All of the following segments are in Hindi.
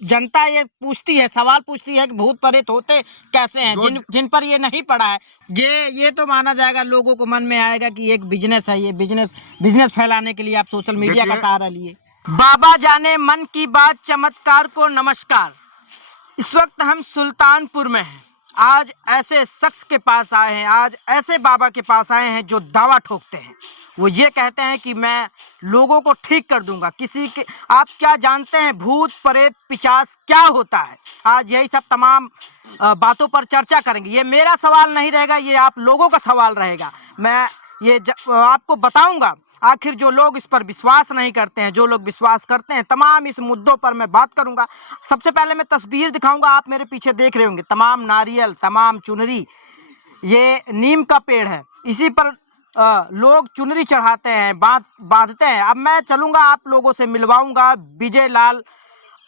जनता ये पूछती है, सवाल पूछती है कि भूत प्रेत होते कैसे हैं, जिन पर ये नहीं पड़ा है। ये तो माना जाएगा, लोगों को मन में आएगा कि एक बिजनेस है, ये बिजनेस फैलाने के लिए आप सोशल मीडिया का सहारा लिए। बाबा जाने मन की बात चमत्कार को नमस्कार। इस वक्त हम सुल्तानपुर में हैं। आज ऐसे शख्स के पास आए हैं, आज ऐसे बाबा के पास आए हैं जो दावा ठोकते हैं। वो ये कहते हैं कि मैं लोगों को ठीक कर दूंगा। किसी के आप क्या जानते हैं भूत प्रेत पिशाच क्या होता है? आज यही सब तमाम बातों पर चर्चा करेंगे। ये मेरा सवाल नहीं रहेगा, ये आप लोगों का सवाल रहेगा। मैं ये आपको बताऊंगा। आखिर जो लोग इस पर विश्वास नहीं करते हैं, जो लोग विश्वास करते हैं, तमाम इस मुद्दों पर मैं बात करूंगा। सबसे पहले मैं तस्वीर दिखाऊंगा। आप मेरे पीछे देख रहे होंगे तमाम नारियल, तमाम चुनरी, ये नीम का पेड़ है। इसी पर लोग चुनरी चढ़ाते हैं, बांधते हैं। अब मैं चलूंगा, आप लोगों से मिलवाऊंगा विजय लाल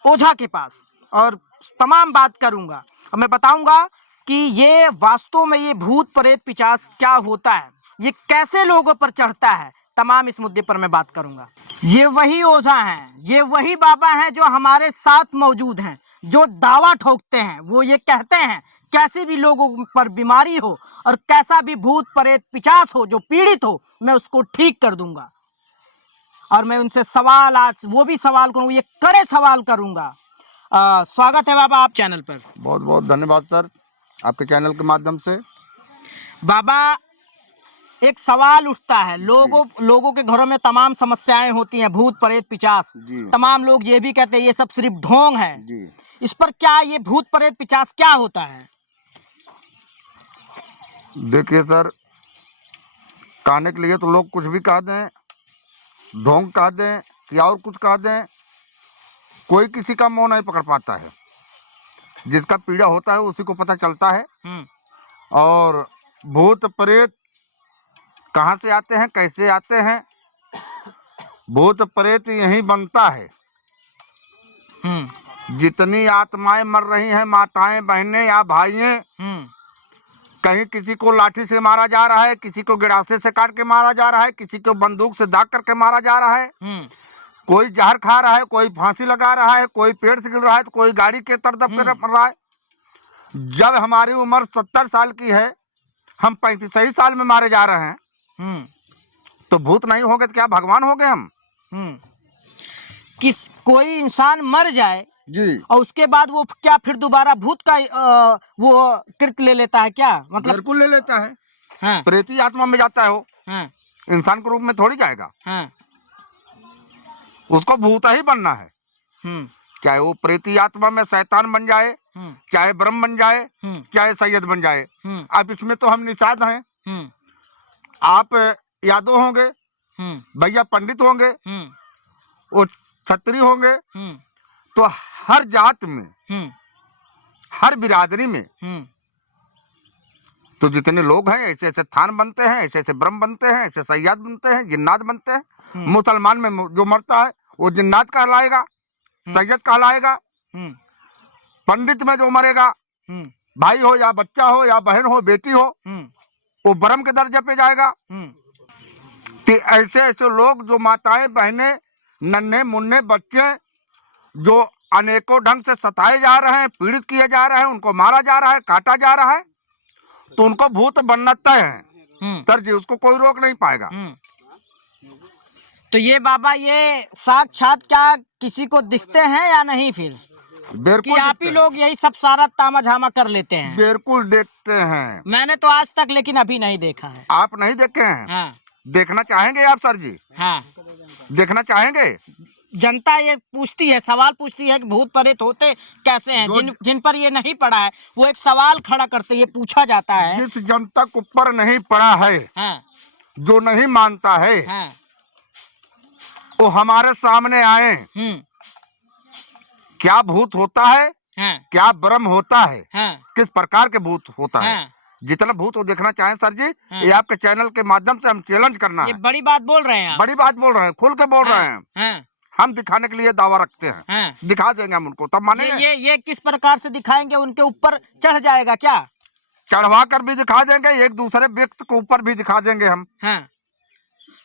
ओझा के पास और तमाम बात करूंगा। और मैं बताऊंगा कि ये वास्तव में ये भूत प्रेत पिशाच क्या होता है, ये कैसे लोगों पर चढ़ता है। तमाम इस मुद्दे पर मैं बात करूंगा। ये वही ओझा हैं, ये वही बाबा हैं जो हमारे साथ मौजूद हैं, जो दावा ठोकते हैं। वो ये कहते हैं कैसी भी लोगों पर बीमारी हो और कैसा भी भूत प्रेत पिशाच हो जो पीड़ित हो, मैं उसको ठीक कर दूंगा। और मैं उनसे सवाल, आज वो भी सवाल करूंगा, ये कड़े सवाल करूंगा। स्वागत है बाबा आप चैनल पर। बहुत बहुत धन्यवाद सर, आपके चैनल के माध्यम से। बाबा, एक सवाल उठता है, लोगों के घरों में तमाम समस्याएं होती हैं, भूत प्रेत पिशाच। तमाम लोग ये भी कहते हैं ये सब सिर्फ ढोंग है जी। इस पर क्या, ये भूत प्रेत पिशाच क्या होता है? देखिए सर, कहने के लिए तो लोग कुछ भी कह दें, ढोंग कह दें या और कुछ कह दें, कोई किसी का मुंह नहीं पकड़ पाता है। जिसका पीड़ा होता है उसी को पता चलता है। और भूत प्रेत कहाँ से आते हैं, कैसे आते हैं? भूत प्रेत यहीं बनता है। जितनी आत्माएं मर रही हैं, माताएं, बहनें या भाइयों, कहीं किसी को लाठी से मारा जा रहा है, किसी को गिरासे से काट के मारा जा रहा है, किसी को बंदूक से दाग करके मारा जा रहा है, कोई जहर खा रहा है, कोई फांसी लगा रहा है, कोई पेड़ से गिर रहा है, तो कोई गाड़ी के तरदब पे मर रहा है। जब हमारी उम्र 70 साल की है, हम 35 साल में मारे जा रहे हैं, तो भूत नहीं होंगे तो क्या भगवान हो गए हम? कोई इंसान मर जाए जी और उसके बाद वो क्या फिर दोबारा भूत का वो कृत ले लेता है क्या? मतलब बिल्कुल ले लेता है। हाँ। प्रेती आत्मा में जाता है वो। हाँ। इंसान के रूप में थोड़ी जाएगा। हाँ। उसको भूत ही बनना है। चाहे वो प्रेती आत्मा में शैतान बन जाए, चाहे ब्रह्म बन जाए, चाहे सैयद बन जाए। अब इसमें तो हम निषाद हैं। आप यादव होंगे, भैया पंडित होंगे, वो क्षत्रिय होंगे, तो हर जात में, हर बिरादरी में तो जितने लोग हैं ऐसे ऐसे थान बनते हैं, ऐसे ऐसे ब्रह्म बनते हैं, ऐसे सैयद बनते हैं, जिन्नात बनते हैं। मुसलमान में जो मरता है वो जिन्नात कहलाएगा, सैयद कहलाएगा। पंडित में जो मरेगा, भाई हो या बच्चा हो या बहन हो, बेटी हो, वो ब्रह्म के दर्जे पे जाएगा। तो ऐसे ऐसे लोग जो माताएं, बहनें, नन्हे मुन्ने बच्चे जो अनेकों ढंग से सताए जा रहे हैं, पीड़ित किए जा रहे हैं, उनको मारा जा रहा है, काटा जा रहा है, तो उनको भूत बनना तय है सर जी, उसको कोई रोक नहीं पाएगा। तो ये बाबा, ये साक्षात क्या किसी को दिखते हैं या नहीं? फिर बिल्कुल आप ही लोग यही सब सारा तामा झामा कर लेते हैं? बिल्कुल देखते हैं। मैंने तो आज तक लेकिन अभी नहीं देखा है। आप नहीं देखे हैं? हाँ। देखना चाहेंगे आप सर जी? हाँ। देखना चाहेंगे? जनता ये पूछती है, सवाल पूछती है कि भूत प्रेत होते कैसे हैं, जिन पर ये नहीं पड़ा है, वो एक सवाल खड़ा करते, ये पूछा जाता है। जिस जनता के ऊपर नहीं पड़ा है, हाँ। जो नहीं मानता है, हाँ। वो हमारे सामने आए। क्या भूत होता है, हाँ। क्या ब्रह्म होता है, हाँ। किस प्रकार के भूत होता है, जितना भूत वो देखना चाहें सर जी, ये आपके चैनल के माध्यम से हम चैलेंज करना है। बड़ी बात बोल रहे हैं, बड़ी बात बोल रहे हैं, खुल के बोल रहे हैं। हम दिखाने के लिए दावा रखते हैं। दिखा देंगे हम उनको, तब माने। ये किस प्रकार से दिखाएंगे? उनके ऊपर चढ़ जाएगा क्या? चढ़वा कर भी दिखा देंगे, एक दूसरे व्यक्ति के ऊपर भी दिखा देंगे हम।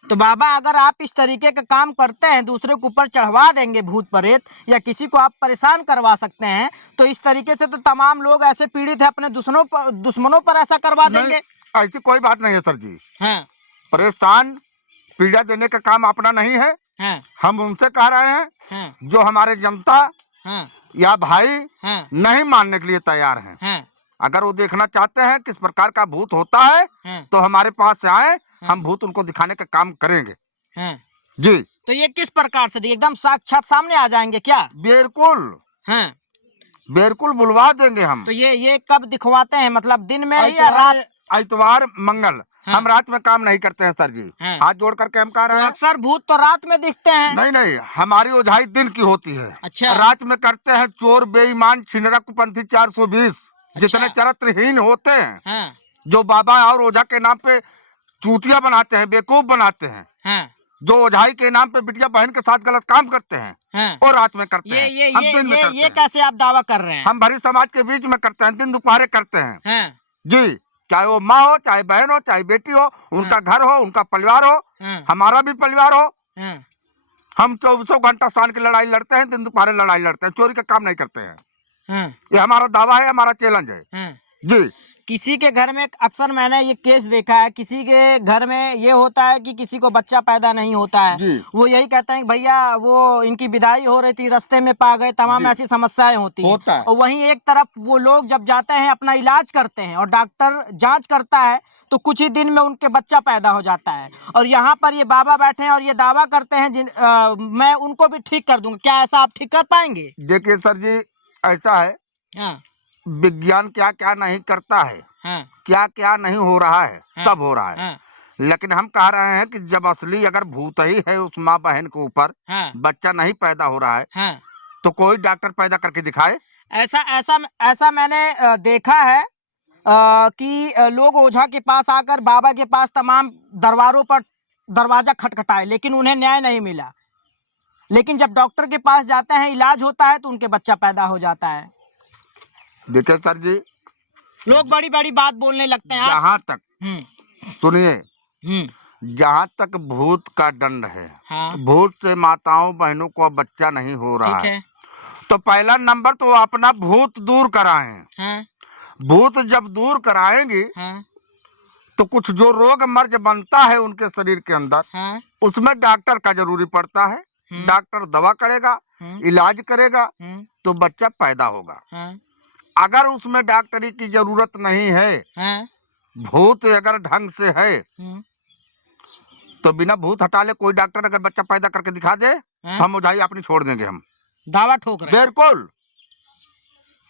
तो बाबा अगर आप इस तरीके का काम करते हैं, दूसरे के ऊपर चढ़वा देंगे भूत प्रेत या किसी को आप परेशान करवा सकते हैं, तो इस तरीके से तो तमाम लोग ऐसे पीड़ित है अपने दुश्मनों पर ऐसा करवा देंगे। ऐसी कोई बात नहीं है सर जी। हाँ परेशान पीड़ा देने का काम अपना नहीं है। हाँ हम उनसे कह रहे हैं हाँ जो हमारे जनता हाँ या भाई हाँ नहीं मानने के लिए तैयार हैं। हाँ अगर वो देखना चाहते हैं किस प्रकार का भूत होता है हाँ तो हमारे पास से आए, हाँ। हम भूत उनको दिखाने का काम करेंगे। हाँ। जी तो ये किस प्रकार से एकदम साक्षात सामने आ जाएंगे क्या? बिल्कुल हाँ। बिल्कुल बुलवा देंगे हम। तो ये कब दिखवाते हैं, मतलब दिन में ही या रात? इतवार मंगल। हाँ। हम रात में काम नहीं करते हैं सर जी। हाँ। हाथ जोड़ करके हम कह रहे हैं। अक्सर भूत तो रात में दिखते हैं। नहीं नहीं, हमारी ओझाई दिन की होती है। अच्छा। रात में करते हैं चोर, बेईमान, छिनरा, कुपंथी 420 जितने चरित्रहीन होते हैं। हाँ। जो बाबा और ओझा के नाम पे चूतिया बनाते हैं, बेवकूफ बनाते हैं। हाँ। जो ओझाई के नाम पे बिटिया बहन के साथ गलत काम करते हैं। हाँ। और रात में करते हैं। हम दिन में करते ये हैं। कैसे आप दावा कर रहे हैं? हम भरी समाज के बीच में करते हैं, दिन दोपहर करते हैं। हाँ। जी, चाहे वो माँ हो, चाहे बहन हो, चाहे बेटी हो, उनका घर हो, उनका परिवार हो, हमारा भी परिवार हो। हम 24 घंटा शान की लड़ाई लड़ते हैं, दिन दोपहर लड़ाई लड़ते हैं, चोरी का काम नहीं करते हैं। ये हमारा दावा है, हमारा चैलेंज है। जी। किसी के घर में अक्सर मैंने ये केस देखा है, किसी के घर में ये होता है कि किसी को बच्चा पैदा नहीं होता है। जी। वो यही कहते हैं कि भैया वो इनकी विदाई हो रही थी, रास्ते में पा गए, तमाम ऐसी समस्याएं होती हैं। और वहीं एक तरफ वो लोग जब जाते हैं अपना इलाज करते हैं और डॉक्टर जांच करता है तो कुछ ही दिन में उनके बच्चा पैदा हो जाता है। और यहाँ पर ये बाबा बैठे हैं और ये दावा करते हैं मैं उनको भी ठीक कर दूंगा। क्या ऐसा आप ठीक कर पाएंगे? देखिए सर जी, ऐसा है, हाँ। विज्ञान क्या क्या नहीं करता है। हाँ। क्या क्या नहीं हो रहा है। हाँ। सब हो रहा है। हाँ। लेकिन हम कह रहे हैं कि जब असली अगर भूत ही है उस माँ बहन के ऊपर, हाँ। बच्चा नहीं पैदा हो रहा है। हाँ। तो कोई डॉक्टर पैदा करके दिखाए। ऐसा ऐसा ऐसा मैंने देखा है कि लोग ओझा के पास आकर बाबा के पास तमाम दरबारों पर दरवाजा खटखटाए, लेकिन उन्हें न्याय नहीं मिला। लेकिन जब डॉक्टर के पास जाते हैं, इलाज होता है, तो उनके बच्चा पैदा हो जाता है। देखिए सर जी, लोग बड़ी बड़ी बात बोलने लगते हैं। जहाँ तक सुनिए, जहाँ तक भूत का दंड है, हाँ। भूत से माताओं बहनों को बच्चा नहीं हो रहा है। तो पहला नंबर तो अपना भूत दूर कराएं। हाँ। भूत जब दूर कराएंगे, हाँ। तो कुछ जो रोग मर्ज बनता है उनके शरीर के अंदर, हाँ। उसमें डॉक्टर का जरूरी पड़ता है। डॉक्टर दवा करेगा, इलाज करेगा, तो बच्चा पैदा होगा। अगर उसमें डॉक्टरी की जरूरत नहीं है, भूत अगर ढंग से है, तो बिना भूत हटा ले कोई डॉक्टर अगर बच्चा पैदा करके दिखा दे, हम ओझाई अपनी छोड़ देंगे। हम दावा ठोक रहे हैं। बिल्कुल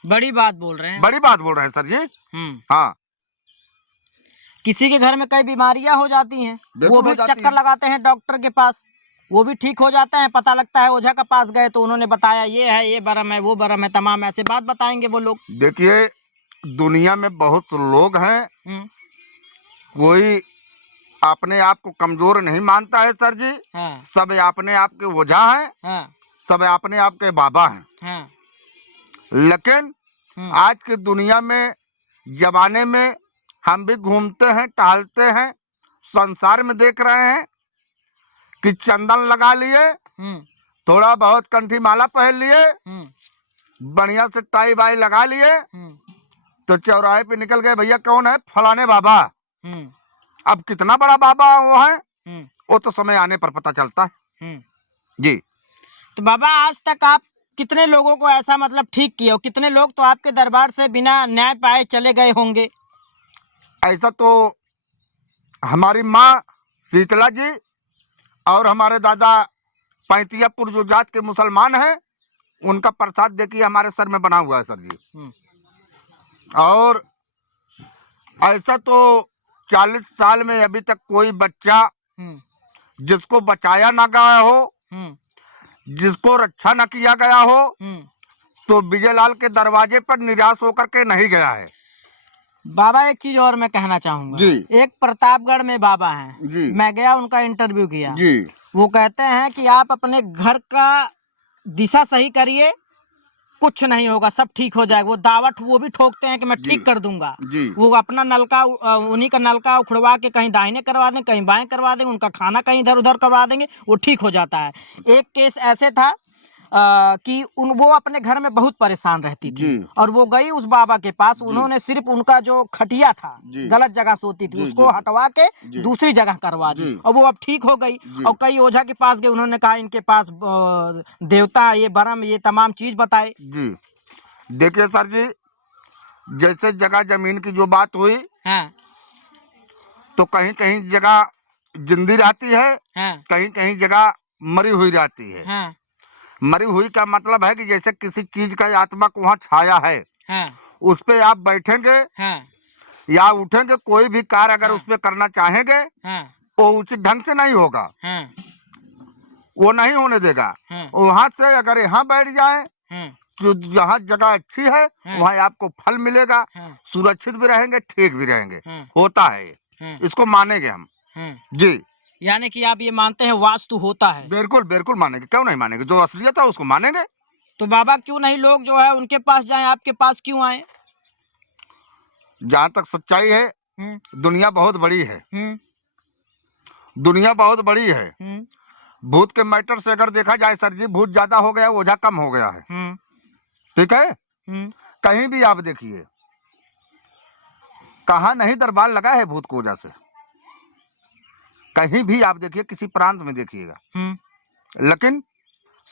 बड़ी बात बोल रहे हैं। बड़ी बात बोल रहे हैं सर जी। हाँ। किसी के घर में कई बीमारियां हो जाती हैं, वो भी चक्कर लगाते हैं डॉक्टर के पास, वो भी ठीक हो जाते हैं। पता लगता है ओझा के पास गए तो उन्होंने बताया ये है, ये बरम है, वो बरम है, तमाम ऐसे बात बताएंगे वो लोग। देखिए, दुनिया में बहुत लोग हैं, कोई अपने आप को कमजोर नहीं मानता है सर जी। हाँ। सब अपने आप के ओझा हैं। हाँ। सब अपने आप के बाबा हैं। हाँ। लेकिन आज की दुनिया में, जमाने में हम भी घूमते हैं, टहलते हैं, संसार में देख रहे हैं कि चंदन लगा लिए, थोड़ा बहुत कंठी माला पहन लिए, बढ़िया से टाई बाई लगा लिए, तो चौराहे पे निकल गए, भैया कौन है? फलाने बाबा। अब कितना बड़ा बाबा वो है, वो तो समय आने पर पता चलता है। जी। तो बाबा आज तक आप कितने लोगों को ऐसा मतलब ठीक किया, कितने लोग तो आपके दरबार से बिना न्याय पाए चले गए होंगे? ऐसा तो हमारी माँ शीतला जी और हमारे दादा पैंतियापुर जो जात के मुसलमान हैं, उनका प्रसाद देखिए हमारे सर में बना हुआ है सर जी। और ऐसा तो 40 साल में अभी तक कोई बच्चा जिसको बचाया ना गया हो, जिसको रक्षा न किया गया हो, तो विजयलाल के दरवाजे पर निराश होकर के नहीं गया है। बाबा एक चीज और मैं कहना चाहूंगा जी। एक प्रतापगढ़ में बाबा हैं जी। मैं गया, उनका इंटरव्यू किया जी। वो कहते हैं कि आप अपने घर का दिशा सही करिए, कुछ नहीं होगा, सब ठीक हो जाएगा। वो दावत वो भी ठोकते हैं कि मैं जी। ठीक कर दूंगा। जी। वो अपना नलका उन्हीं का नलका उखड़वा के कहीं दाहिने करवा दें, कहीं बाएं करवा देंगे, उनका खाना कहीं इधर उधर करवा देंगे, वो ठीक हो जाता है। एक केस ऐसे था कि वो अपने घर में बहुत परेशान रहती थी जी। और वो गई उस बाबा के पास। जी। उन्होंने सिर्फ उनका जो खटिया था, जी। गलत जगह सोती थी, जी। उसको जी। हटवा के जी। दूसरी जगह करवा दी जी। और वो अब ठीक हो गई। जी। और कई ओझा के पास गए, उन्होंने कहा इनके पास देवता, ये बरम, ये तमाम चीज बताए। जी। देखिए सर जी, जैसे जगह जमीन की जो बात हुई, हाँ तो कहीं कहीं जगह जिंदी रहती है, हाँ कहीं कहीं जगह मरी हुई रहती है। हाँ मरी हुई का मतलब है कि जैसे किसी चीज का आत्मा को वहाँ छाया है, हाँ उस पे आप बैठेंगे हाँ या उठेंगे, कोई भी कार्य अगर हाँ उस पे करना चाहेंगे, हाँ वो उचित ढंग से नहीं होगा, हाँ वो नहीं होने देगा। हाँ वहां से अगर यहाँ बैठ जाए, हाँ तो जहाँ जगह अच्छी है हाँ वहाँ आपको फल मिलेगा, हाँ सुरक्षित भी रहेंगे, ठीक भी रहेंगे। हाँ होता है ये। हाँ इसको मानेंगे हम। हाँ। जी। यानी कि आप ये मानते हैं वास्तु होता है। बिल्कुल बिल्कुल मानेंगे, क्यों नहीं मानेंगे? जो असलियत है उसको मानेंगे। तो बाबा क्यों नहीं लोग जो है उनके पास जाएं, आपके पास क्यों आए? जहाँ तक सच्चाई है, दुनिया बहुत बड़ी है, हम्म दुनिया बहुत बड़ी है। हम्म भूत के मैटर से अगर देखा जाए सर जी, भूत ज्यादा हो गया, ओझा कम हो गया है। हम्म ठीक है। हम्म कहीं भी आप देखिए, कहाँ नहीं दरबार लगा है भूत को ओझा से। कहीं भी आप देखिए, किसी प्रांत में देखिएगा। लेकिन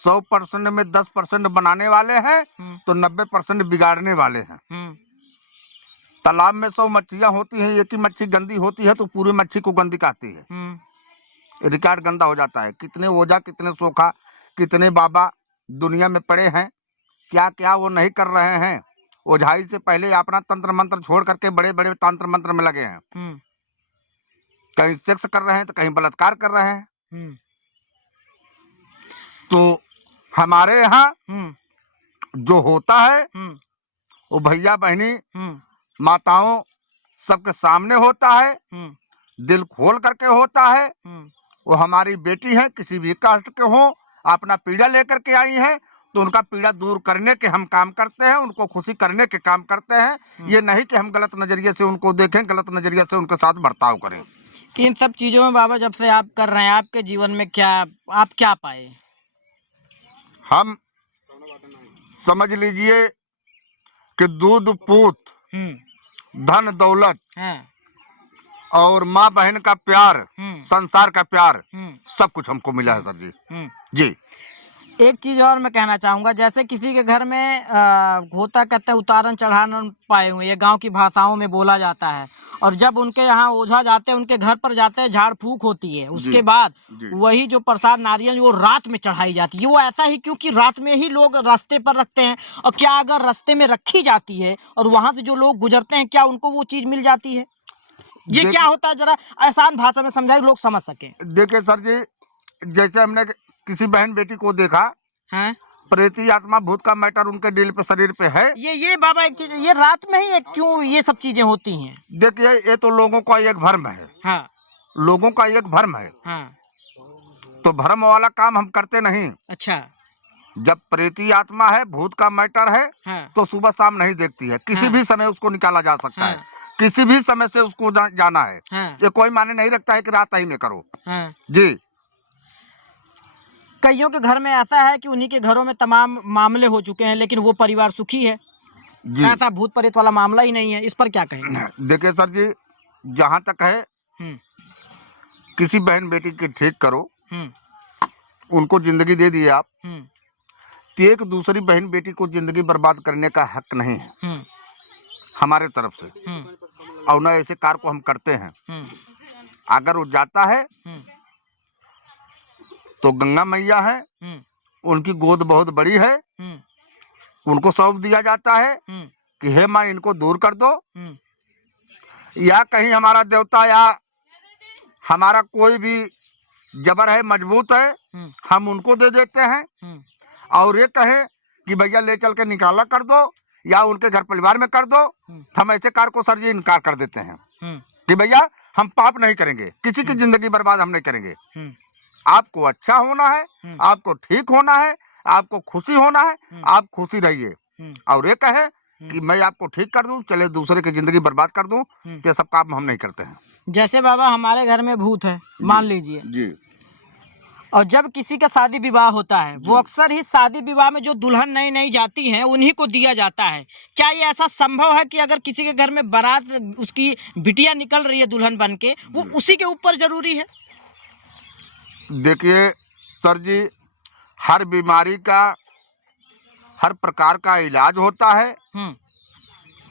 100% में 10% बनाने वाले हैं, तो 90% बिगाड़ने वाले हैं। तालाब में 100 मच्छियां होती हैं, एक ही मच्छी गंदी होती है तो पूरी मच्छी को गंदी कहती है। रिकॉर्ड गंदा हो जाता है। कितने ओझा, कितने सोखा, कितने बाबा दुनिया में पड़े हैं, क्या क्या वो नहीं कर रहे हैं। ओझाई से पहले अपना तंत्र मंत्र छोड़ करके बड़े बड़े तंत्र मंत्र में लगे हैं। कहीं सेक्स कर रहे हैं तो कहीं बलात्कार कर रहे हैं। तो हमारे यहाँ जो होता है वो भैया बहनी माताओं सबके सामने होता है, दिल खोल करके होता है। वो हमारी बेटी है, किसी भी कास्ट के हो, अपना पीड़ा लेकर के आई है, तो उनका पीड़ा दूर करने के हम काम करते हैं, उनको खुशी करने के काम करते हैं। ये नहीं कि हम गलत नजरिए से उनको देखें, गलत नजरिए से उनके साथ बर्ताव करें। इन सब चीजों में बाबा जब से आप कर रहे हैं, आपके जीवन में क्या आप क्या पाए? हम समझ लीजिए कि दूध पूत, धन दौलत और माँ बहन का प्यार, संसार का प्यार, सब कुछ हमको मिला है सर जी। जी। एक चीज और मैं कहना चाहूंगा, जैसे किसी के घर में होता कहते हैं उतारन चढ़ान पाए हुए, ये गांव की भाषाओं में बोला जाता है, और जब उनके यहाँ ओझा जाते हैं, उनके घर पर जाते हैं, झाड़ फूक होती है, उसके बाद वही जो प्रसाद नारियल वो रात में चढ़ाई जाती है। वो ऐसा ही क्योंकि रात में ही लोग रास्ते पर रखते हैं, और क्या अगर रास्ते में रखी जाती है और वहां से जो लोग गुजरते हैं, क्या उनको वो चीज मिल जाती है? ये क्या होता है, जरा आसान भाषा में समझाइए, लोग समझ सके। देखिए सर जी, जैसे हमने किसी बहन बेटी को देखा, प्रेती आत्मा भूत का मैटर उनके दिल पे, शरीर पे है। ये बाबा एक चीज, ये रात में ही क्यों ये सब चीजें होती हैं? देखिए, ये तो लोगों का एक भ्रम है। हाँ। लोगों का एक भ्रम है। हाँ। तो भ्रम वाला काम हम करते नहीं। अच्छा। जब प्रेती आत्मा है, भूत का मैटर है, हाँ, तो सुबह शाम नहीं देखती है, किसी भी समय उसको निकाला जा सकता है, किसी भी समय से उसको जाना है। ये कोई माने नहीं रखता है कि रात ही में करो। जी। कईयों के घर में ऐसा है कि उन्हीं के घरों में तमाम मामले हो चुके हैं, लेकिन वो परिवार सुखी है। ऐसा भूत प्रेत वाला मामला ही नहीं है। इस पर क्या कहेंगे? देखिए सर जी, जहाँ तक है, किसी बहन बेटी के ठीक करो, उनको जिंदगी दे दिए आप, तो एक दूसरी बहन बेटी को जिंदगी बर्बाद करने का हक नहीं है हमारे तरफ से, और न ऐसे कार्य को हम करते हैं। अगर वो जाता है तो गंगा मैया है, उनकी गोद बहुत बड़ी है, उनको सौंप दिया जाता है कि हे माँ, इनको दूर कर दो, या कहीं हमारा देवता या हमारा कोई भी जबर है, मजबूत है, हम उनको दे देते हैं। और ये कहे कि भैया ले चल के निकाला कर दो या उनके घर परिवार में कर दो, हम ऐसे कार्य को सर जी इनकार कर देते हैं कि भैया हम पाप नहीं करेंगे, किसी की जिंदगी बर्बाद हम नहीं करेंगे। आपको अच्छा होना है, आपको ठीक होना है, आपको खुशी होना है, आप खुशी रहिए। और ये कहे कि मैं आपको ठीक कर दूं, चले दूसरे की जिंदगी बर्बाद कर दूं, तो ये सब काम हम नहीं करते हैं। जैसे बाबा हमारे घर में भूत है, मान लीजिए, जी और जब किसी का शादी विवाह होता है, वो अक्सर ही शादी विवाह में जो दुल्हन नई नई जाती है उन्हीं को दिया जाता है। क्या ये ऐसा संभव है कि अगर किसी के घर में बारात, उसकी बिटिया निकल रही है दुल्हन बन के, वो उसी के ऊपर जरूरी है? देखिए सर जी, हर बीमारी का हर प्रकार का इलाज होता है।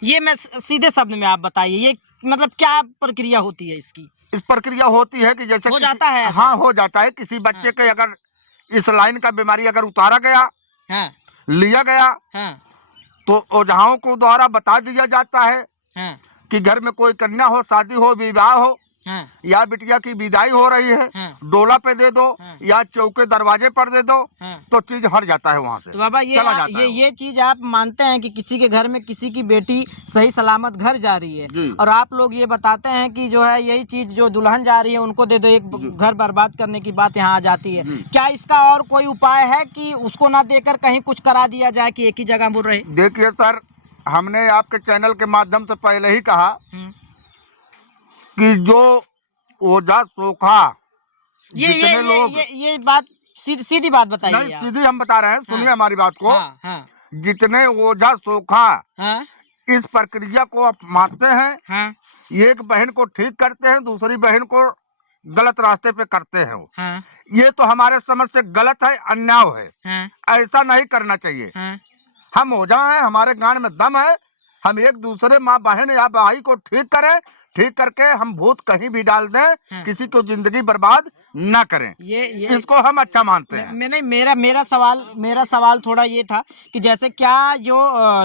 ये मैं सीधे शब्द में आप बताइए, ये मतलब क्या प्रक्रिया होती है इसकी? इस प्रक्रिया होती है कि जैसे हो जाता है ऐसा? हाँ, हो जाता है। किसी बच्चे के अगर इस लाइन का बीमारी अगर उतारा गया, लिया गया, तो ओझाओं को द्वारा बता दिया जाता है कि घर में कोई कन्या हो, शादी हो, विवाह हो, या बिटिया की विदाई हो रही है, डोला पे दे दो या चौके दरवाजे पर दे दो, तो चीज हट जाता है वहाँ से। तो बाबा ये चीज आप मानते हैं कि किसी के घर में किसी की बेटी सही सलामत घर जा रही है, और आप लोग ये बताते हैं कि जो है यही चीज जो दुल्हन जा रही है उनको दे दो, एक घर बर्बाद करने की बात यहाँ आ जाती है। क्या इसका और कोई उपाय है कि उसको ना देकर कहीं कुछ करा दिया जाए कि एक ही जगह वो रहे? देखिए सर, हमने आपके चैनल के माध्यम से पहले ही कहा कि जो ओझा सोखा, ये बात सीधी बात बताइए। नहीं, सीधी हम बता रहे हैं, सुनिए हमारी बात को। जितने ओझा सोखा इस प्रक्रिया को अपनाते हैं, एक बहन को ठीक करते हैं, दूसरी बहन को गलत रास्ते पे करते हैं, ये तो हमारे समझ से गलत है, अन्याय है। ऐसा नहीं करना चाहिए। हम ओझा हैं, हमारे गांव में दम है, हम एक दूसरे माँ बहन या भाई को ठीक करें, ठीक करके हम भूत कहीं भी डाल दें, किसी को जिंदगी बर्बाद ना करें। ये इसको हम अच्छा मानते हैं। मेरा सवाल थोड़ा ये था कि जैसे क्या जो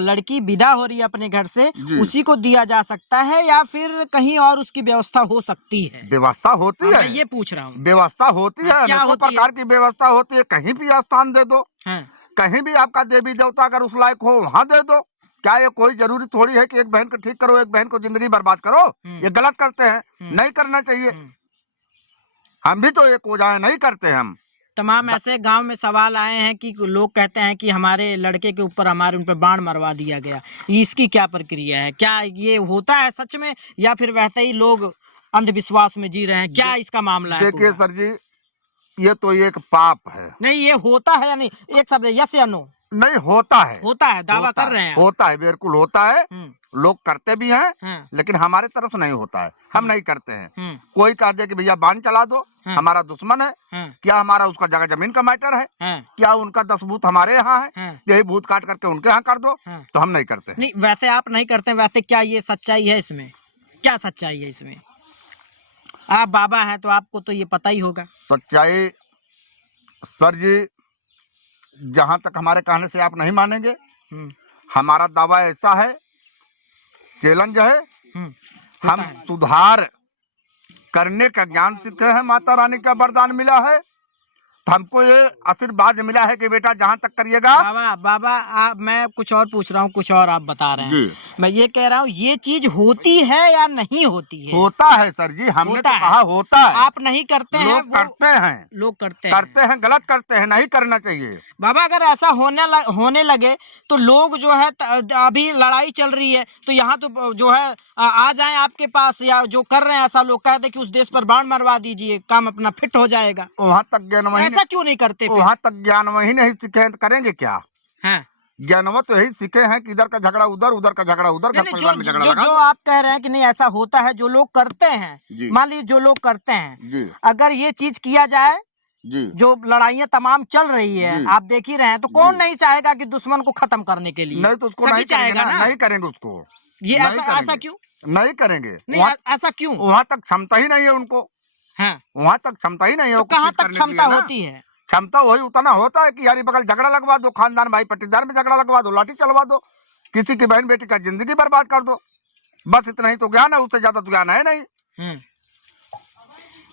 लड़की विदा हो रही है अपने घर से, उसी को दिया जा सकता है या फिर कहीं और उसकी व्यवस्था हो सकती है? व्यवस्था होती है, मैं ये पूछ रहा हूँ। व्यवस्था होती है, क्या अनेकों प्रकार की व्यवस्था होती है। कहीं भी स्थान दे दो, कहीं भी आपका देवी देवता अगर उस लायक हो वहाँ दे दो। क्या ये कोई जरूरी थोड़ी है कि एक बहन को ठीक करो, एक बहन को जिंदगी बर्बाद करो? ये गलत करते हैं, नहीं करना चाहिए। हम भी तो एक ओझा है, नहीं करते हम। तमाम ऐसे गांव में सवाल आए हैं कि लोग कहते हैं कि हमारे लड़के के ऊपर उन पर बाण मरवा दिया गया। इसकी क्या प्रक्रिया है? क्या ये होता है सच में, या फिर वैसे ही लोग अंधविश्वास में जी रहे हैं? क्या इसका मामला है? देखिए सर जी, ये तो एक पाप है। नहीं, ये होता है या नहीं? एक शब्द, यस या नो? नहीं, होता है। होता है, दावा कर रहे हैं? होता है, बिल्कुल होता है। लोग करते भी हैं, लेकिन हमारे तरफ नहीं होता है, हम नहीं करते हैं। कोई कह दे कि भैया बाण चला दो, हमारा दुश्मन है, क्या हमारा उसका जगह जमीन का मैटर है? क्या उनका 10 भूत हमारे यहाँ है, यही भूत काट करके उनके यहाँ कर दो, तो हम नहीं करते। नहीं, वैसे आप नहीं करते, वैसे क्या ये सच्चाई है इसमें? क्या सच्चाई है इसमें? आप बाबा हैं तो आपको तो ये पता ही होगा। सच्चाई सर जी, जहां तक हमारे कहने से आप नहीं मानेंगे, हमारा दावा ऐसा है, चैलेंज है, हम सुधार करने का ज्ञान सीखे हैं, माता रानी का वरदान मिला है, तो हमको ये आशीर्वाद मिला है कि बेटा जहाँ तक करिएगा। बाबा मैं कुछ और पूछ रहा हूँ, कुछ और आप बता रहे हैं। मैं ये कह रहा हूँ, ये चीज होती है या नहीं होती है? होता है सर जी, हमने तो कहा होता है। आप नहीं करते हैं? लोग करते हैं, लोग करते हैं, गलत करते हैं, नहीं करना चाहिए। बाबा अगर ऐसा होने लगे तो लोग जो है, अभी लड़ाई चल रही है तो यहाँ तो जो है आ जाएं आपके पास, या जो कर रहे हैं ऐसा लोग कहते कि उस देश पर बाण मरवा दीजिए, काम अपना फिट हो जाएगा। वहाँ तक ज्ञान वही, ऐसा क्यों नहीं करते? वहाँ तक ज्ञान वही नहीं सीखे, करेंगे क्या? ज्ञानवा तो यही सीखे हैं कि इधर का झगड़ा उधर, उधर का झगड़ा उधर, घर परिवार में झगड़ा लगा। जो आप कह रहे हैं कि नहीं ऐसा होता है, जो लोग करते हैं, मान लीजिए जो लोग करते हैं, अगर ये चीज किया जाए, जो लड़ाइयाँ तमाम चल रही है, आप देख ही रहे हैं, तो कौन नहीं चाहेगा कि दुश्मन को खत्म करने के लिए? नहीं तो उसको नहीं चाहेगा ना, नहीं करेंगे उसको। ये ऐसा क्यों नहीं करेंगे? ऐसा क्यों? वहाँ तक क्षमता ही नहीं है उनको, वहाँ तक क्षमता ही नहीं है। कहाँ तक क्षमता होती है? क्षमता वही उतना होता है कि यारी बगल झगड़ा लगवा दो, खानदान भाई पट्टीदार में झगड़ा लगवा दो, लाठी चलवा दो, किसी की बहन बेटी का जिंदगी बर्बाद कर दो, बस इतना ही तो ज्ञान है, उससे ज्यादा तो ज्ञान है नहीं।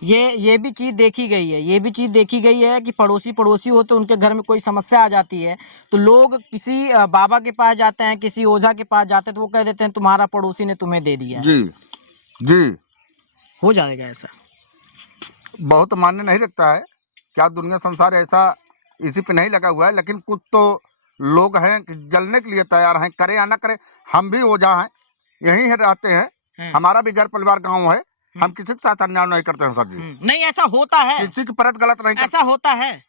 ये भी चीज देखी गई है, ये भी चीज देखी गई है कि पड़ोसी हो तो उनके घर में कोई समस्या आ जाती है तो लोग किसी बाबा के पास जाते हैं, किसी ओझा के पास जाते हैं, तो वो कह देते हैं तुम्हारा पड़ोसी ने तुम्हें दे दिया। जी हो जाएगा ऐसा? बहुत मान्य नहीं रखता है। क्या दुनिया संसार ऐसा इसी पे नहीं लगा हुआ है, लेकिन कुछ तो लोग हैं कि जलने के लिए तैयार हैं, करे या ना करे। हम भी ओझा हैं, यहीं है रहते हैं, हमारा भी घर परिवार गांव है, हम किसी के साथ अन्याय नहीं करते हैं सर जी। नहीं, ऐसा होता है, किसी की परत गलत नहीं करते। ऐसा होता है।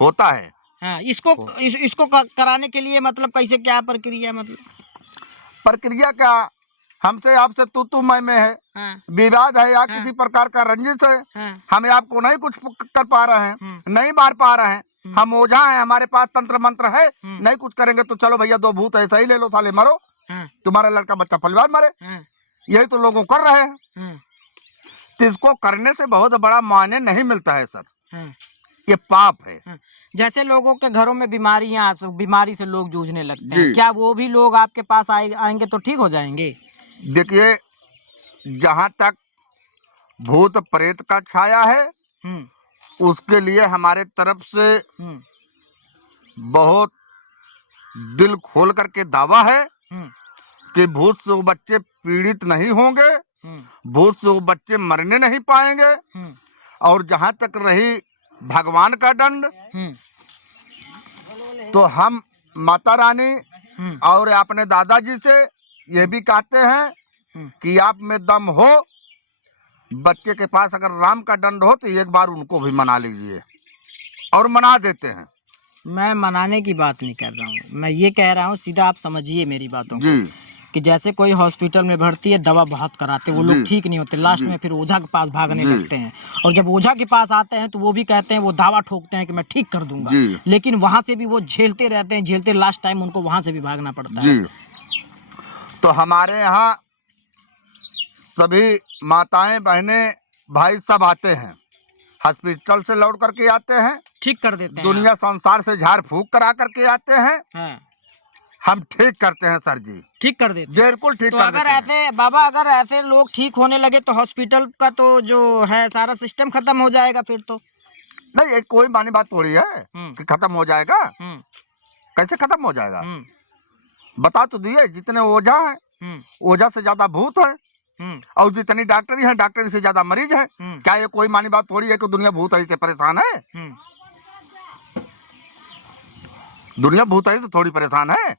होता है। हाँ, इसको कराने के लिए मतलब कैसे, क्या प्रक्रिया, मतलब प्रक्रिया क्या, हमसे आपसे तू मैं है, हाँ, विवाद है या हाँ, किसी प्रकार का रंजिश है, हाँ, हमें आपको नहीं कुछ कर पा रहे हैं, नहीं मार पा रहे हैं, हम ओझा हैं, हमारे पास तंत्र मंत्र है, नहीं कुछ करेंगे तो चलो भैया 2 भूत ऐसा ही ले लो, साले मरो, तुम्हारा लड़का बच्चा परिवार मरे, यही तो लोगों कर रहे हैं। तो इसको करने से बहुत बड़ा मायने नहीं मिलता है सर, ये पाप है। जैसे लोगों के घरों में बीमारी से लोग जूझने लगते हैं, क्या वो भी लोग आपके पास आएंगे तो ठीक हो जाएंगे? देखिए, जहाँ तक भूत प्रेत का छाया है, उसके लिए हमारे तरफ से बहुत दिल खोल करके दावा है कि भूत से वो बच्चे पीड़ित नहीं होंगे, भूत से वो बच्चे मरने नहीं पाएंगे। और जहाँ तक रही भगवान का दंड, तो हम माता रानी और अपने दादाजी से ये भी कहते हैं कि आप में दम हो, बच्चे के पास अगर राम का दंड हो तो एक बार उनको भी मना लीजिए, और मना देते हैं। मैं मनाने की बात नहीं कर रहा हूँ, मैं ये कह रहा हूँ, सीधा आप समझिए मेरी बातों जी। को, कि जैसे कोई हॉस्पिटल में भर्ती है, दवा बहुत कराते, वो लोग ठीक नहीं होते, लास्ट में फिर ओझा के पास भागने लगते हैं, और जब ओझा के पास आते हैं तो वो भी कहते हैं, वो दावा ठोकते हैं कि मैं ठीक कर दूंगा, लेकिन वहां से भी वो झेलते रहते हैं, झेलते लास्ट टाइम उनको वहां से भी भागना पड़ता है। तो हमारे यहाँ सभी माताएं बहनें भाई सब आते हैं, हॉस्पिटल से लौट करके आते हैं, ठीक कर देते हैं, दुनिया संसार से झाड़ फूक करा करके आते हैं, हाँ। हम ठीक करते हैं सर जी, ठीक कर देते, बिल्कुल ठीक तो कर अगर देते हैं। ऐसे बाबा, अगर ऐसे लोग ठीक होने लगे तो हॉस्पिटल का तो जो है सारा सिस्टम खत्म हो जाएगा फिर तो। नहीं, ये कोई मानी बात थोड़ी है कि खत्म हो जाएगा, कैसे खत्म हो जाएगा? बता तो दिए, जितने ओझा हैं, ओझा से ज्यादा भूत है, और जितनी डॉक्टरी है, डॉक्टरी से ज्यादा मरीज है। क्या ये कोई मानी बात थोड़ी है कि दुनिया भूताई से परेशान है? दुनिया भूताई से थोड़ी परेशान है,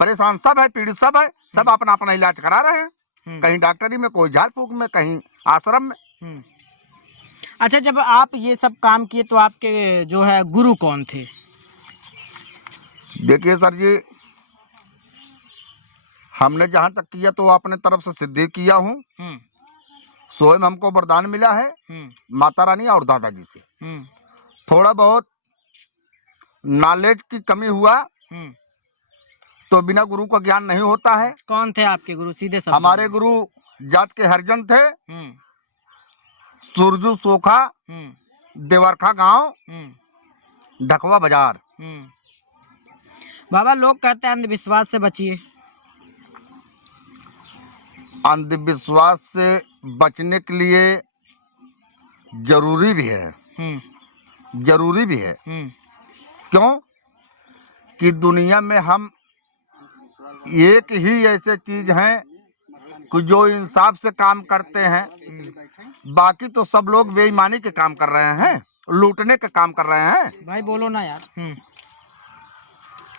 परेशान सब है, पीड़ित सब है, सब अपना अपना इलाज करा रहे हैं, कहीं डॉक्टरी में, कोई झाड़ फूक में, कहीं आश्रम में। अच्छा, जब आप ये सब काम किए तो आपके जो है गुरु कौन थे? देखिए सर जी, हमने जहाँ तक किया तो अपने तरफ से सिद्धि किया हूँ, स्वयं हमको वरदान मिला है माता रानी और दादाजी से। थोड़ा बहुत नॉलेज की कमी हुआ तो बिना गुरु का ज्ञान नहीं होता है। कौन थे आपके गुरु? सीधे सब हमारे गुरु जात के हरिजन थे, सुरजू सोखा, देवरखा गांव, ढकवा बाजार। बाबा, लोग कहते हैं अंधविश्वास से बचिए। अंधविश्वास से बचने के लिए जरूरी भी है, जरूरी भी है। क्यों कि दुनिया में हम एक ही ऐसे चीज हैं कि जो इंसाफ से काम करते हैं, बाकी तो सब लोग बेईमानी के काम कर रहे हैं, लूटने के काम कर रहे हैं। भाई बोलो ना यार।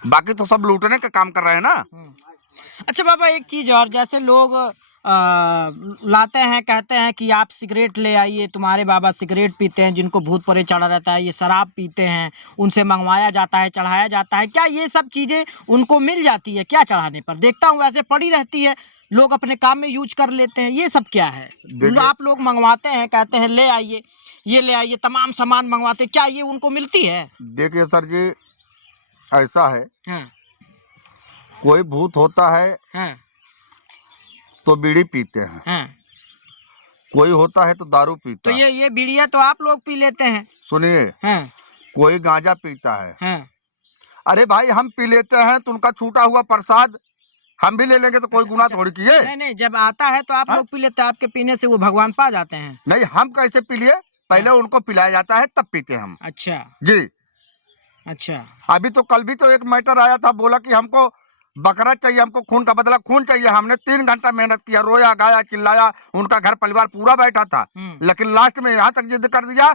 बाकी तो सब लूटने के काम कर रहे हैं ना। अच्छा बाबा, एक चीज और, जैसे लोग लाते हैं, कहते हैं कि आप सिगरेट ले आइए, तुम्हारे बाबा सिगरेट पीते हैं, जिनको भूत परे चढ़ा रहता है, ये शराब पीते हैं, उनसे मंगवाया जाता है, चढ़ाया जाता है, क्या ये सब चीजें उनको मिल जाती है क्या चढ़ाने पर? देखता हूँ वैसे पड़ी रहती है, लोग अपने काम में यूज कर लेते हैं, ये सब क्या है? आप लोग मंगवाते हैं, कहते हैं ले आइए, ये ले आइए, तमाम सामान मंगवाते, क्या ये उनको मिलती है? देखिए सर जी, ऐसा है, कोई भूत होता है तो बीड़ी पीते हैं, कोई होता है तो दारू पीता है। तो है। ये बीड़िया तो आप लोग पी लेते हैं। सुनिए, कोई गांजा पीता है। अरे भाई, हम पी लेते हैं तो उनका छूटा हुआ प्रसाद हम भी ले लेंगे तो कोई गुनाह थोड़ी किए। नहीं, जब आता है तो आप लोग पी लेते हैं, आपके पीने से वो भगवान पा जाते हैं। नहीं, हम कैसे पी लिए, पहले उनको पिलाया जाता है तब पीते हम। अच्छा जी, अच्छा। अभी तो कल भी तो एक मैटर आया था, बोला कि हमको बकरा चाहिए, हमको खून का बदला खून चाहिए। हमने 3 घंटा मेहनत किया, रोया गाया चिल्लाया, उनका घर परिवार पूरा बैठा था, लेकिन लास्ट में यहाँ तक जिद कर दिया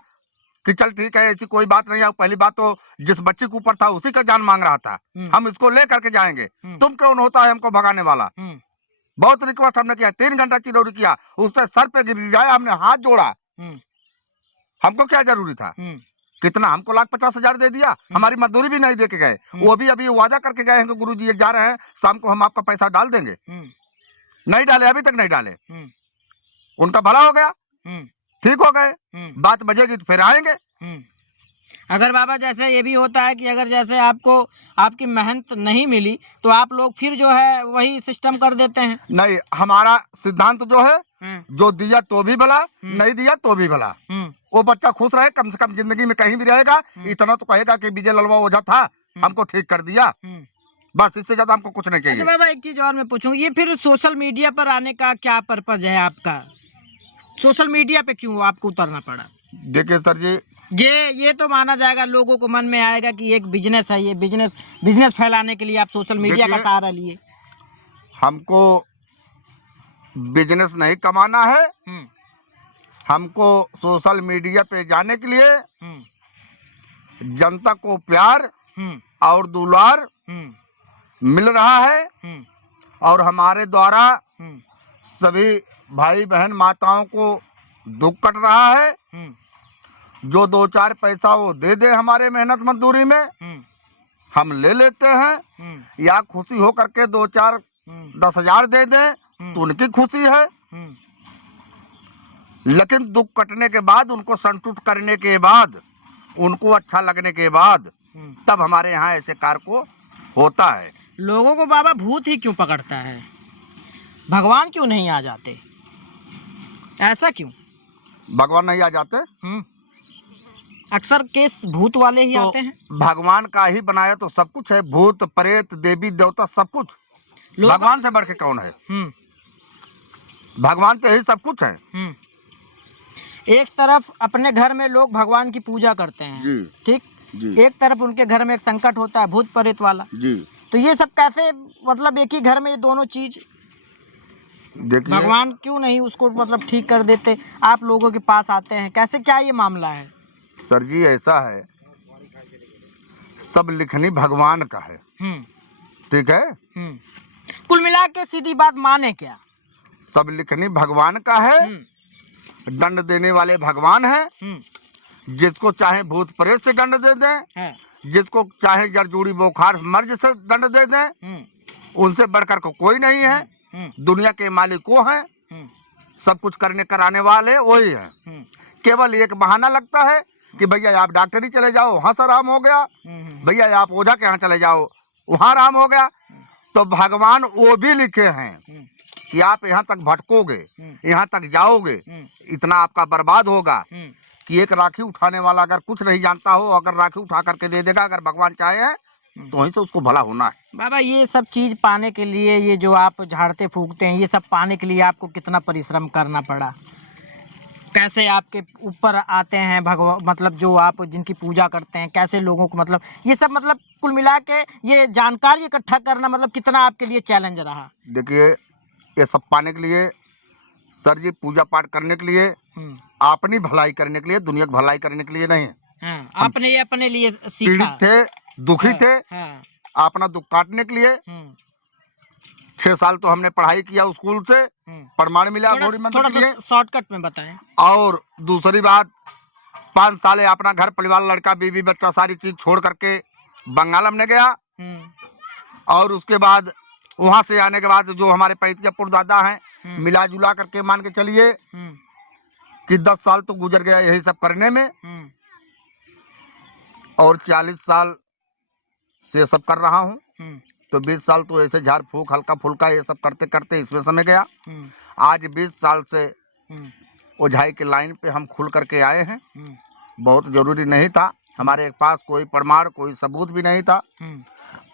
कि चल ठीक है, ऐसी कोई बात नहीं है। पहली बात तो जिस बच्चे के ऊपर था उसी का जान मांग रहा था, हम इसको ले करके जाएंगे, तुम कौन होता है हमको भगाने वाला। बहुत रिक्वेस्ट हमने किया, 3 घंटा चिरौरी किया, उससे सर पे गिर जाए, हमने हाथ जोड़ा। हमको क्या जरूरी था, कितना हमको 1,50,000 दे दिया, हमारी मजदूरी भी नहीं दे के गए। वो भी अभी वादा करके गए हैं कि गुरुजी ये जा रहे हैं, शाम को हम आपका पैसा डाल देंगे। नहीं डाले, अभी तक नहीं डाले। उनका भला हो गया, ठीक हो गए, बात बजेगी तो फिर आएंगे। अगर बाबा जैसे ये भी होता है कि अगर जैसे आपको आपकी मेहनत नहीं मिली तो आप लोग फिर जो है वही सिस्टम कर देते हैं। नहीं, हमारा सिद्धांत जो है, जो दिया तो भी भला, नहीं दिया तो भी भला। वो बच्चा खुश रहे, कम से कम जिंदगी में कहीं भी रहेगा, इतना तो कहेगा कि विजय ललवा ओझा था, हमको ठीक कर दिया, बस इससे ज्यादा हमको कुछ नहीं चाहिए। अच्छा बाबा, एक चीज और मैं पूछूं, ये फिर सोशल मीडिया पर आने का क्या पर्पज है आपका? सोशल मीडिया पे क्यों आपको उतरना पड़ा? देखिए सर जी, ये तो माना जाएगा, लोगों को मन में आएगा कि एक बिजनेस है, ये बिजनेस फैलाने के लिए आप सोशल मीडिया का सहारा लिए। हमको बिजनेस नहीं कमाना है, हमको सोशल मीडिया पे जाने के लिए जनता को प्यार और दुलार मिल रहा है, और हमारे द्वारा सभी भाई बहन माताओं को दुख कट रहा है। जो 2-4 पैसा वो दे दे हमारे मेहनत मजदूरी में, हम ले लेते हैं, या खुशी हो करके 2-4 10,000 दे दे तो उनकी खुशी है। लेकिन दुख कटने के बाद, उनको संतुष्ट करने के बाद, उनको अच्छा लगने के बाद, तब हमारे यहाँ ऐसे कार्य को होता है। लोगों को बाबा भूत ही क्यों पकड़ता है, भगवान क्यों नहीं आ जाते, ऐसा क्यों? भगवान नहीं आ जाते, अक्सर केस भूत वाले ही तो आते हैं। भगवान का ही बनाया तो सब कुछ है, भूत प्रेत देवी देवता सब कुछ, भगवान से बढ़ के कौन है? भगवान तो यही सब कुछ है। एक तरफ अपने घर में लोग भगवान की पूजा करते हैं जी, ठीक जी। एक तरफ उनके घर में एक संकट होता है भूत प्रेत वाला जी। तो ये सब कैसे, मतलब एक ही घर में ये दोनों चीज, देखिए भगवान क्यों नहीं उसको मतलब ठीक कर देते, आप लोगों के पास आते हैं, कैसे, क्या ये मामला है? सर जी ऐसा है, सब लिखनी भगवान का है, ठीक है। कुल मिला के सीधी बात माने क्या, सब लिखनी भगवान का है, दंड देने वाले भगवान है, जिसको चाहे भूत प्रेत से दंड दे दें, जिसको चाहे जड़जूड़ी बुखार मर्ज से दंड दे दें, उनसे बढ़कर को कोई नहीं है। दुनिया के मालिक वो हैं, सब कुछ करने कराने वाले वही हैं। केवल एक बहाना लगता है कि भैया आप डॉक्टरी चले जाओ, वहाँ से आराम हो गया, भैया आप ओझा के यहाँ चले जाओ, वहाँ आराम हो गया। तो भगवान वो भी लिखे हैं कि आप यहाँ तक भटकोगे, यहाँ तक जाओगे, इतना आपका बर्बाद होगा कि एक राखी उठाने वाला अगर कुछ नहीं जानता हो, अगर राखी उठा करके दे देगा, अगर भगवान चाहे है तो वहीं से उसको भला होना है। बाबा ये सब चीज पाने के लिए, ये जो आप झाड़ते फूकते हैं, ये सब पाने के लिए आपको कितना परिश्रम करना पड़ा, कैसे आपके ऊपर आते हैं भगवान, मतलब जो आप जिनकी पूजा करते हैं, कैसे लोगों को, मतलब ये सब, मतलब कुल मिला के ये जानकारी इकट्ठा करना मतलब कितना आपके लिए चैलेंज रहा? देखिए ये सब पाने के लिए सर जी, पूजा पाठ करने के लिए, अपनी भलाई करने के लिए, दुनिया की भलाई करने के लिए नहीं है। आपने ये अपने लिए सीखा, पीड़ित थे, दुखी थे, अपना दुख काटने के लिए 6 साल तो हमने पढ़ाई किया स्कूल से, प्रमाण मिला गौरी मंत्र के लिए, शॉर्टकट में बताएं। और दूसरी बात 5 साल अपना घर परिवार, लड़का बीवी बच्चा सारी चीज छोड़ करके बंगाल हमने गया, और उसके बाद वहां से आने के बाद जो हमारे पैतिया पुरदादा हैं, मिला जुला करके मान के चलिए कि 10 साल तो गुजर गया यही सब करने में, और 40 साल से सब कर रहा हूँ, तो 20 साल तो ऐसे झाड़ फूक हल्का फुल्का ये सब करते करते इसमें समय गया। आज 20 साल से ओझाई के लाइन पे हम खुल करके आए हैं। बहुत जरूरी नहीं था, हमारे पास कोई प्रमाण, कोई सबूत भी नहीं था।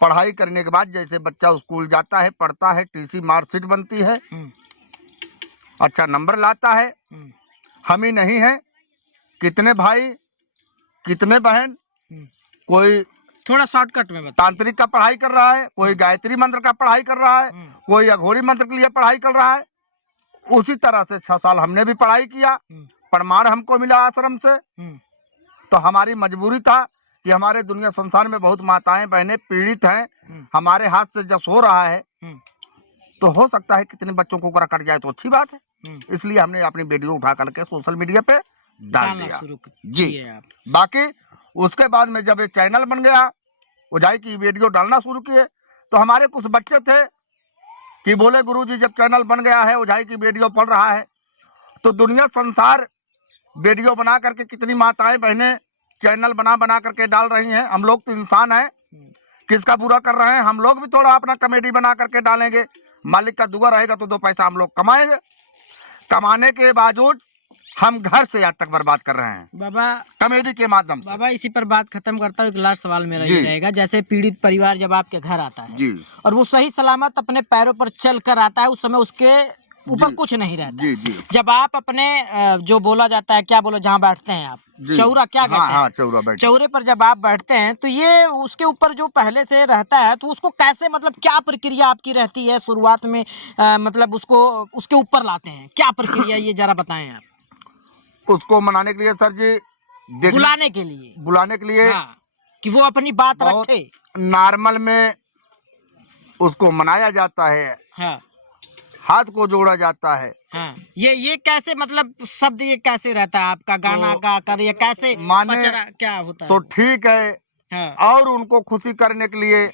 पढ़ाई करने के बाद जैसे बच्चा स्कूल जाता है, पढ़ता है, टीसी मार्कशीट बनती है, अच्छा नंबर लाता है, हम ही नहीं है, कितने भाई कितने बहन, कोई थोड़ा शॉर्टकट में तांत्रिक का पढ़ाई कर रहा है, कोई गायत्री मंत्र का पढ़ाई कर रहा है, कोई अघोरी मंत्र के लिए पढ़ाई कर रहा है। उसी तरह से 6 साल हमने भी पढ़ाई किया, प्रमाण हमको मिला आश्रम से, तो हमारी मजबूरी था कि हमारे दुनिया संसार में बहुत माताएं बहनें पीड़ित हैं, हमारे हाथ से जस हो रहा है तो हो सकता है कितने बच्चों को अगर कट जाए तो अच्छी बात है, इसलिए हमने अपनी वीडियो उठा करके सोशल मीडिया पे डाल दिया शुरू जी। आप। बाकी उसके बाद में जब ये चैनल बन गया, उजाई की वीडियो डालना शुरू किए, तो हमारे कुछ बच्चे थे कि बोले गुरुजी जब चैनल बन गया है, उजाई की वीडियो पड़ रहा है, तो दुनिया संसार वीडियो बना करके कितनी माताएं बहनें चैनल बना बना करके डाल रही हैं। हम लोग तो इंसान हैं, किसका बुरा कर रहे हैं, हम लोग भी थोड़ा अपना कॉमेडी बना करके डालेंगे, मालिक का दुआ रहेगा तो 2 पैसा हम लोग कमाएंगे। कमाने के बावजूद हम घर से आज तक बर्बाद कर रहे हैं बाबा कॉमेडी के माध्यम से। बाबा इसी पर बात खत्म करता हूँ। एक लास्ट सवाल मेरा जी। ये रहेगा, जैसे पीड़ित परिवार जब आपके घर आता है जी और वो सही सलामत अपने पैरों पर चल कर आता है, उस समय उसके ऊपर जी। कुछ नहीं रहता। जी जी जब आप अपने जो बोला जाता है, क्या बोलो, जहाँ बैठते हैं आप, जी। चौरा क्या कहते हैं? हाँ, चौरा बैठ चौरे पर जब आप बैठते हैं तो ये उसके ऊपर जो पहले से रहता है, तो उसको कैसे, मतलब क्या प्रक्रिया आपकी रहती है शुरुआत में, मतलब उसको उसके ऊपर लाते हैं, क्या प्रक्रिया ये जरा बताएं आप। उसको मनाने के लिए सर जी, बुलाने के लिए, बुलाने के लिए हाँ, कि वो अपनी बात बहुत रखे। नॉर्मल में उसको मनाया जाता है, हाँ हाथ को जोड़ा जाता है। हाँ, ये कैसे, मतलब शब्द ये कैसे रहता है आपका, गाना तो गा कर या कैसे माने पचरा क्या होता है? तो ठीक है, हाँ। और उनको खुशी करने के लिए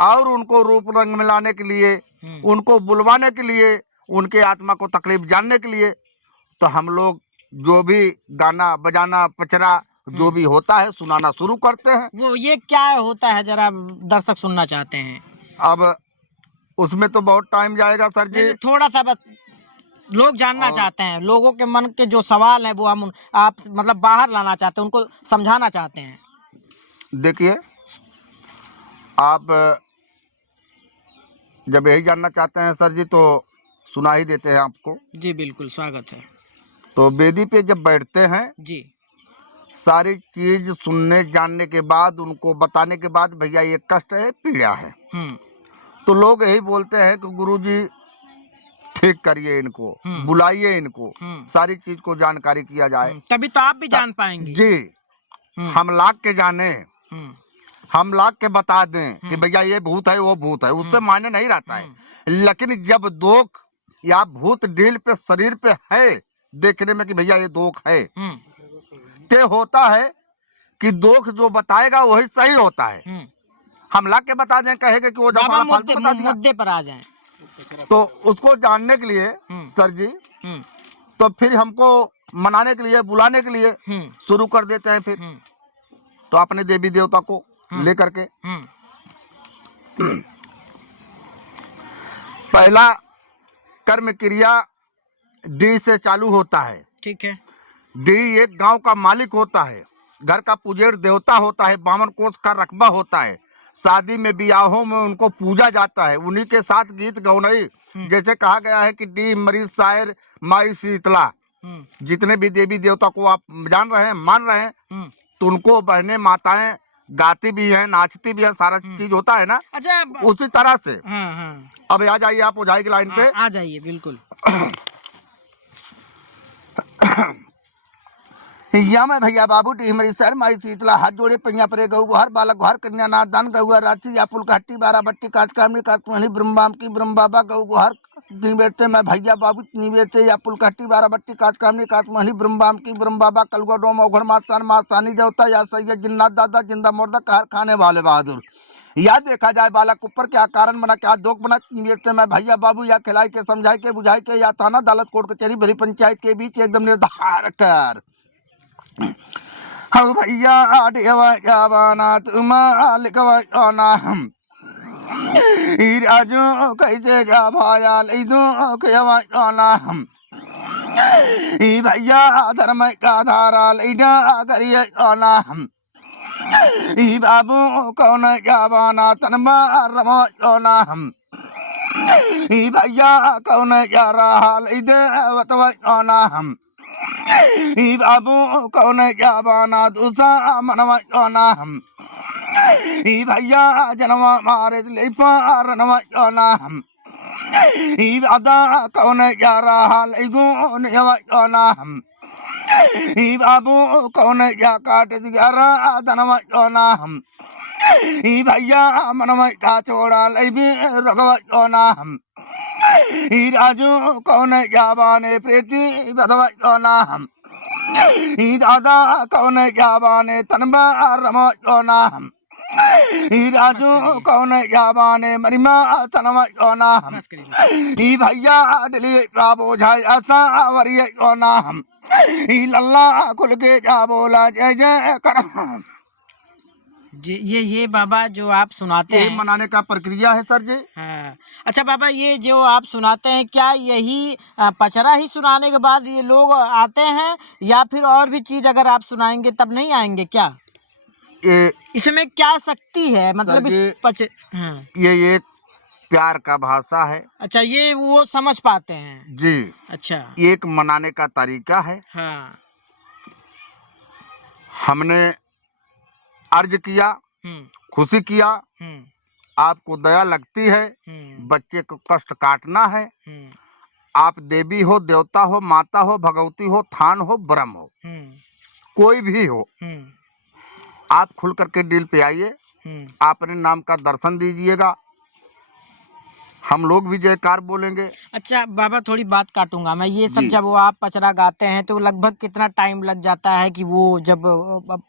और उनको रूप रंग मिलाने के लिए, उनको बुलवाने के लिए, उनके आत्मा को तकलीफ जानने के लिए, तो हम लोग जो भी गाना बजाना पचरा जो भी होता है सुनाना शुरू करते हैं। वो ये क्या होता है, जरा दर्शक सुनना चाहते हैं। अब उसमें तो बहुत टाइम जाएगा सर जी, थोड़ा सा बस लोग जानना चाहते हैं, लोगों के मन के जो सवाल है वो हम आप मतलब बाहर लाना चाहते हैं, उनको समझाना चाहते हैं। देखिए आप जब यही जानना चाहते हैं सर जी तो सुना ही देते हैं आपको। जी बिल्कुल, स्वागत है। तो वेदी पे जब बैठते हैं जी, सारी चीज सुनने जानने के बाद, उनको बताने के बाद, भैया ये कष्ट है, पीड़ा है, तो लोग यही बोलते हैं कि गुरुजी ठीक करिए इनको, बुलाइए इनको, सारी चीज को जानकारी किया जाए, तभी तो आप भी जान पाएंगे। जी हम लाख के जाने, हम लाख के बता दें कि भैया ये भूत है वो भूत है, उससे मायने नहीं रहता है। लेकिन जब दोख या भूत डील पे शरीर पे है देखने में कि भैया ये दोख है, ते होता है कि दोख जो बताएगा वही सही होता है। हम लाख के बता दें, कहेगा कि वो जब फालतू बता दिया। मुद्दे पर आ जाएं। तो उसको जानने के लिए सर जी, तो फिर हमको मनाने के लिए, बुलाने के लिए शुरू कर देते हैं। फिर तो अपने देवी देवता को लेकर के पहला कर्म क्रिया डी से चालू होता है। ठीक है। डी एक गांव का मालिक होता है, घर का पुजेर देवता होता है, 52 कोष का रकबा होता है, शादी में ब्याहों में उनको पूजा जाता है, उन्हीं के साथ गीत गौनई, जैसे कहा गया है कि डी मरीज शायर माई शीतला, जितने भी देवी देवता को आप जान रहे हैं, मान रहे हैं, तो उनको बहनें माताएं गाती भी हैं, नाचती भी हैं, सारा चीज होता है ना। अच्छा, उसी तरह से अब आ जाइए आप ओझाई की लाइन पे। आ जाइए बिल्कुल। या मैं भैया बाबू टीमरी सर माई शीतला, हाथ जोड़े पैया परे गऊ गुहार, बालक गुहार, कन्या नाथ दान गौआ राशि या पुल काटी 12 बट्टी काट कामनी काटमनी ब्रह्माम की ब्रह्म बाबा गऊ गुहार निवेदते मैं भैया बाबू निवेदते या पुल काटी 12 बट्टी काट कामनी काटमनी ब्रह्माम की ब्रह्म बाबा कलुआ डोम ओघर मास्तान मास्तानी देवता या सैयद जिन्नाथ दादा जिंदा मुर्दा कार खाने वाले बहादुर। या देखा जाए बालक ऊपर क्या कारण बना, क्या दोख बना, निवेदते मैं भैया बाबू या खिलाई के समझाई के बुझाई के या थाना अदालत कोर्ट कचहरी भरी पंचायत के बीच एकदम निर्धार कर। हाँ भैया देवा जावाना तुम लिखवाना राजू कैसे जा भाया ले दो कहवाना भैया धर्म का धारा लेना करिए आना बाबू कौन जावाना तनमा रमोना भैया कौन जा रहा ले दे बतवाना बाबू कौन जावाना दूसरा मनवाना भैया जनवा मारे ले पार नवाना आदा कौन जा रहा ले गुना ही बाबू कौन या काट दिया धनवा जोना हम ही भैया मनवा का छोड़ा लैबी रगवा जोना हम ही राजू कौन जाबाने प्रीति बदवा जोना हम ही दादा कौन जाबाने तनबा रमो जोना हम ही राजू कौन जाबाने मरिमा तनवा जोना हम ही भैया डली का बोझा ऐसा वरिय जोना हम ही लल्ला खुल के जा बोला जय जय कर ये बाबा जो आप सुनाते ये हैं मनाने का प्रक्रिया है सर जी। हाँ। अच्छा बाबा, ये जो आप सुनाते हैं क्या यही पचरा ही सुनाने के बाद ये लोग आते हैं या फिर और भी चीज अगर आप सुनाएंगे तब नहीं आएंगे क्या? ये इसमें क्या शक्ति है मतलब सर हाँ। ये एक प्यार का भाषा है। अच्छा, ये वो समझ पाते हैं जी। अच्छा, एक मनाने का तरीका है। हाँ। हमने अर्ज किया, खुशी किया, आपको दया लगती है, बच्चे को कष्ट काटना है, आप देवी हो, देवता हो, माता हो, भगवती हो, थान हो, ब्रह्म हो, कोई भी हो, आप खुल करके डील पे आइए, अपने नाम का दर्शन दीजिएगा, हम लोग भी जयकार बोलेंगे। अच्छा बाबा, थोड़ी बात काटूंगा मैं, ये सब जी। जब वो आप पचरा गाते हैं तो लगभग कितना टाइम लग जाता है कि वो जब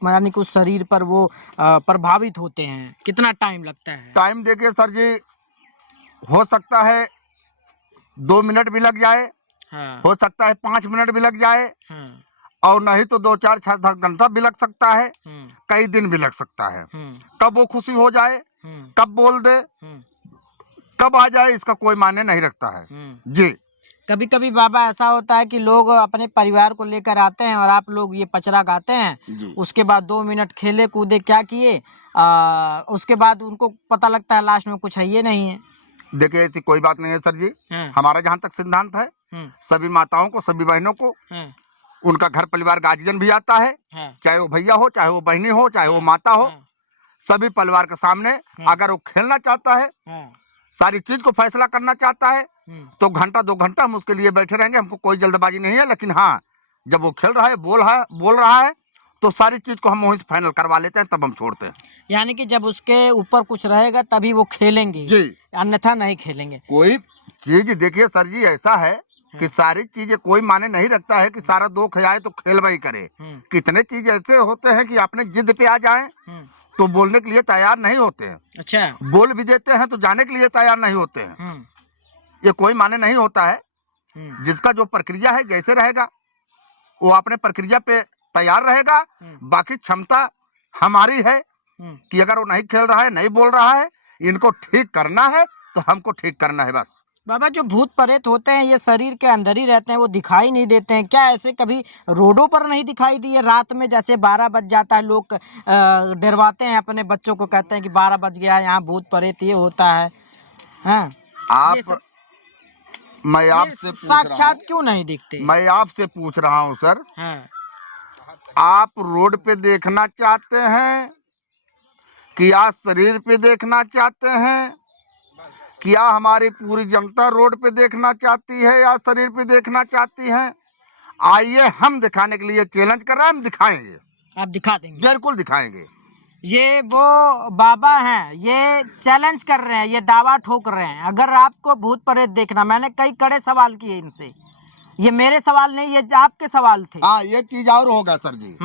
यानी कि उस शरीर पर वो प्रभावित होते हैं, कितना टाइम लगता है? टाइम देखिए सर जी, हो सकता है 2 मिनट भी लग जाए, हाँ। हो सकता है 5 मिनट भी लग जाए, हाँ। और नहीं तो 2 4 6 10 घंटा भी लग सकता है, कई दिन भी लग सकता है। कब वो खुशी हो जाए, कब बोल दे, कब आ जाए, इसका कोई मायने नहीं रखता है। जी। कभी कभी बाबा ऐसा होता है कि लोग अपने परिवार को लेकर आते हैं और आप लोग ये पचरा गाते हैं, उसके बाद 2 मिनट खेले कूदे क्या किए, उसके बाद उनको पता लगता है लास्ट में कुछ है ये नहीं है। देखिए ऐसी कोई बात नहीं है सर जी। हाँ। हमारा जहाँ तक सिद्धांत है, सभी माताओं को, सभी बहनों को, उनका घर परिवार गार्जियन भी आता है, चाहे वो भैया हो, चाहे वो बहनी हो, चाहे वो माता हो, सभी परिवार के सामने अगर वो खेलना चाहता है, सारी चीज को फैसला करना चाहता है, तो घंटा 2 घंटा हम उसके लिए बैठे रहेंगे। हमको कोई जल्दबाजी नहीं है, लेकिन हाँ, जब वो खेल रहा है, बोल रहा है, तो सारी चीज को हम वहीं से फाइनल करवा लेते हैं, तब हम छोड़ते हैं। यानी कि जब उसके ऊपर कुछ रहेगा तभी वो खेलेंगे जी, अन्यथा नहीं खेलेंगे। कोई चीज देखिए सर जी, ऐसा है कि सारी चीजें कोई माने नहीं रखता है कि सारा दुख आए तो खेलवा ही करे। कितने चीज ऐसे होते हैं कि अपने जिद पे आ जाएं तो बोलने के लिए तैयार नहीं होते हैं। अच्छा, बोल भी देते हैं तो जाने के लिए तैयार नहीं होते हैं। ये कोई माने नहीं होता है। जिसका जो प्रक्रिया है, जैसे रहेगा वो अपने प्रक्रिया पे तैयार रहेगा। बाकी क्षमता हमारी है कि अगर वो नहीं खेल रहा है, नहीं बोल रहा है, इनको ठीक करना है तो हमको ठीक करना है बस। बाबा, जो भूत प्रेत होते हैं ये शरीर के अंदर ही रहते हैं, वो दिखाई नहीं देते हैं क्या? ऐसे कभी रोडों पर नहीं दिखाई दिए रात में, जैसे 12 बज जाता है, लोग डरवाते हैं अपने बच्चों को, कहते हैं कि 12 बज गया, यहाँ भूत प्रेत ये होता है। हाँ, आप मैं आपसे साक्षात क्यों नहीं दिखते? मैं आपसे पूछ रहा हूँ सर, हाँ। आप रोड पे देखना चाहते हैं कि आप शरीर पे देखना चाहते हैं? क्या हमारी पूरी जनता रोड पे देखना चाहती है या शरीर पे देखना चाहती है? आइए, हम दिखाने के लिए चैलेंज कर रहे हैं, हम दिखाएंगे। आप दिखा देंगे? बिल्कुल दिखाएंगे। ये वो बाबा हैं, ये चैलेंज कर रहे हैं, ये दावा ठोक रहे हैं। अगर आपको भूत प्रेत देखना, मैंने कई कड़े सवाल किए इनसे, ये मेरे सवाल नहीं, ये आपके सवाल थे। हाँ, ये चीज और होगा सर जी,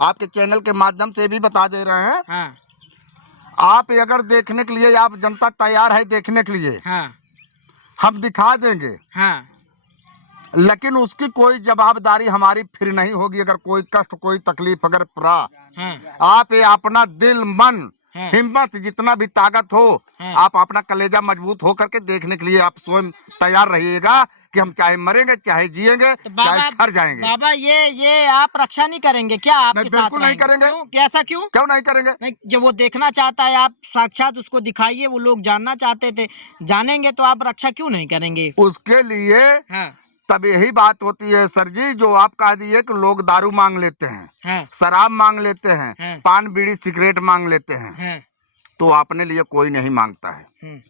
आपके चैनल के माध्यम से भी बता दे रहे हैं। हाँ। आप अगर देखने के लिए, आप जनता तैयार है देखने के लिए, हाँ, हम दिखा देंगे। हाँ। लेकिन उसकी कोई जवाबदारी हमारी फिर नहीं होगी। अगर कोई कष्ट, कोई तकलीफ अगर पड़ा, हाँ, आप ये अपना दिल, मन, हाँ, हिम्मत, जितना भी ताकत हो, हाँ, आप अपना कलेजा मजबूत हो करके देखने के लिए आप स्वयं तैयार रहिएगा कि हम चाहे मरेंगे, चाहे जिएंगे, तो चाहे छर जाएंगे। बाबा, ये आप रक्षा नहीं करेंगे क्या? आपके साथ बिल्कुल नहीं करेंगे। क्यों? ऐसा क्यों? क्यों नहीं करेंगे? नहीं, जब वो देखना चाहता है, आप साक्षात उसको दिखाइए, वो लोग जानना चाहते थे, जानेंगे, तो आप रक्षा क्यों नहीं करेंगे? उसके लिए हाँ, तब यही बात होती है सर जी, जो आप कह दिए कि लोग दारू मांग लेते हैं, हाँ, शराब मांग लेते हैं, हाँ, पान बीड़ी सिगरेट मांग लेते हैं, हाँ, तो अपने लिए कोई नहीं मांगता है,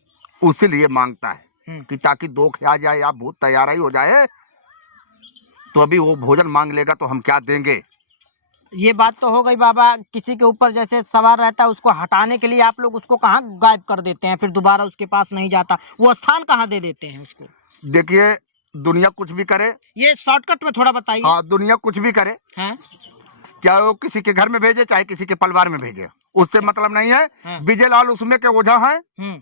उसी लिए मांगता है कि ताकि दुख आ जाए, आप भूत तैयार ही हो जाए। तो अभी वो भोजन मांग लेगा तो हम क्या देंगे? ये बात तो हो गई बाबा, किसी के ऊपर जैसे सवार रहता है उसको हटाने के लिए आप लोग उसको कहाँ गायब कर देते हैं, फिर दोबारा उसके पास नहीं जाता, वो स्थान कहाँ दे देते हैं उसको? देखिए, दुनिया कुछ भी करे, ये शॉर्टकट में थोड़ा बताइए। हाँ, दुनिया कुछ भी करे, हाँ चाहे वो किसी के घर में भेजे चाहे किसी के परिवार में भेजे, उससे मतलब नहीं है। हाँ। विजय लाल उसमें के ओझा है। हम्म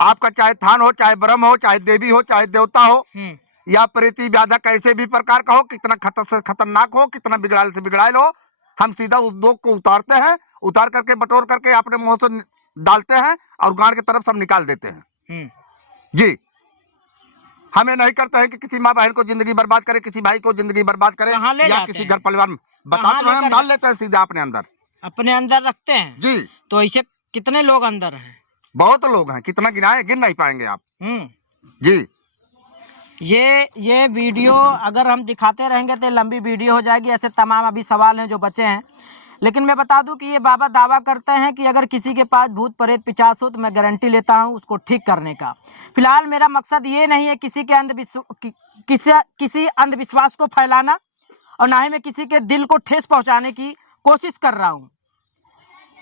आपका चाहे थान हो, चाहे ब्रह्म हो, चाहे देवी हो, चाहे देवता हो, हम्म या प्रीति व्याधा कैसे भी प्रकार का हो, कितना खतर से खतरनाक हो, कितना बिगड़ाल से बिगड़ाल हो, हम सीधा उस दो को उतारते हैं, उतार करके बटोर करके अपने मुंह से डालते हैं और गांड की तरफ सब निकाल देते हैं। हम्म जी, हमें नहीं करते हैं कि किसी माँ बहन को जिंदगी बर्बाद करे, किसी भाई को जिंदगी बर्बाद करे, कहाँ ले या जाते किसी हैं? घर परिवार में। बता कहाँ तो रहे हैं, हम लेकर डाल लेते हैं सीधा अपने अंदर। अपने अंदर रखते हैं? जी, तो ऐसे कितने लोग अंदर हैं? बहुत लोग हैं, कितना गिनाए, गिन नहीं पाएंगे आप। जी, ये वीडियो अगर हम दिखाते रहेंगे तो लंबी वीडियो हो जाएगी। ऐसे तमाम अभी सवाल हैं जो बचे हैं, लेकिन मैं बता दूं कि ये बाबा दावा करते हैं कि अगर किसी के पास भूत प्रेत पिशाच हो तो मैं गारंटी लेता हूं उसको ठीक करने का। फिलहाल मेरा मकसद ये नहीं है किसी के किसी अंधविश्वास को फैलाना, और ना ही मैं किसी के दिल को ठेस पहुंचाने की कोशिश कर रहा हूं।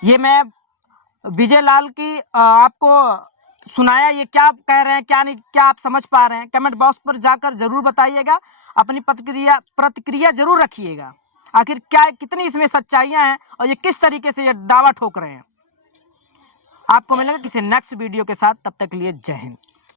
ये मैं विजय लाल की आपको सुनाया, ये क्या आप कह रहे हैं, क्या नहीं, क्या आप समझ पा रहे हैं, कमेंट बॉक्स पर जाकर जरूर बताइएगा, अपनी प्रतिक्रिया जरूर रखिएगा। आखिर क्या कितनी इसमें सच्चाइयां हैं और ये किस तरीके से ये दावा ठोक रहे हैं। आपको मिलेंगे किसी नेक्स्ट वीडियो के साथ, तब तक के लिए जय हिंद।